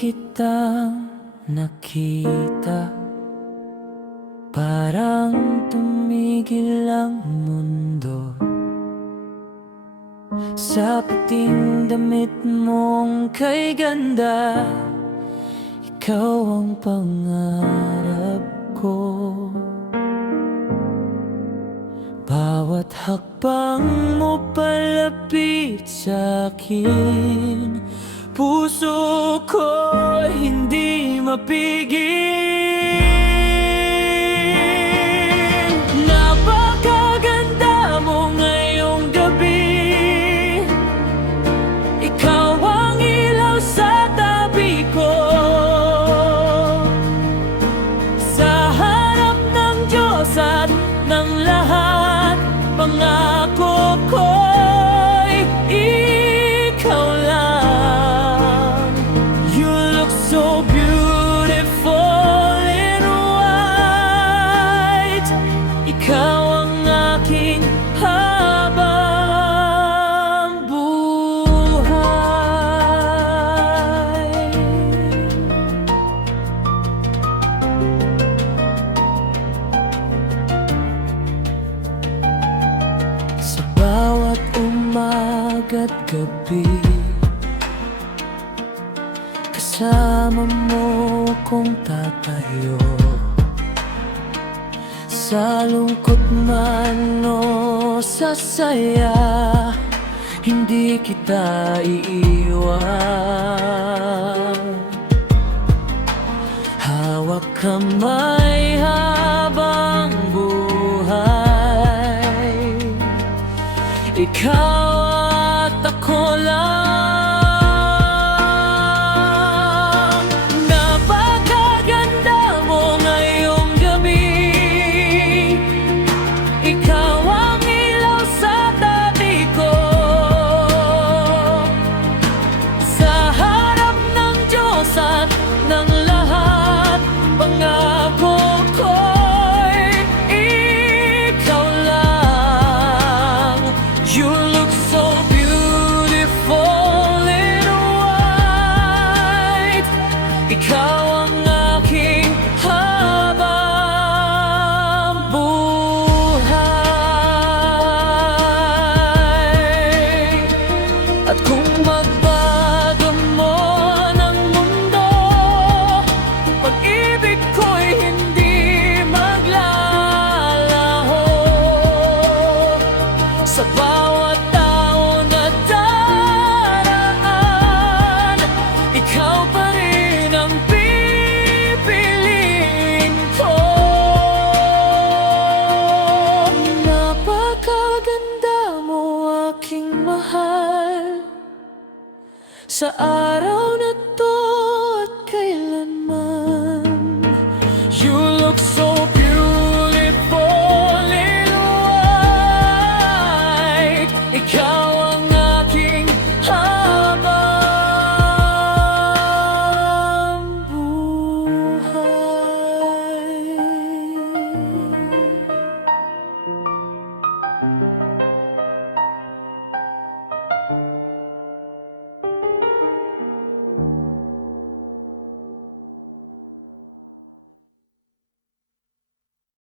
kitang nakita, parang tumigil ang mundo. Sa puting damit mong kay ganda, ikaw ang pangarap ko. Bawat hakbang mo palapit sa'kin, puso ko hindi mapigil. Napakaganda mo ngayong gabi, ikaw ang ilaw sa tabi ko. Sa harap ng Diyos at ng lahat, pangako ko'y ikaw lang. You look so beautiful in white, ikaw ang aking habang buhay. Sa bawat umaga't gabi, kasama mo kong tatayo. Sa lungkot man o sa saya, hindi kita iiwan. Hawak kamay habang buhay, ikaw at ako lang. Napakaganda mo ngayong gabi, ikaw ang ilaw sa tabi ko. Sa harap ng Diyos at ng lahat, pangako ko'y ikaw lang. You look so beautiful in white, ikaw ang aking habang buhay. At kung magbago mo ng mundo, pag-ibig ko'y hindi maglalaho. Sa bawat taon na daraan, ikaw pa rin ang pipiliin ko. Napakaganda mo, aking mahal. Sa araw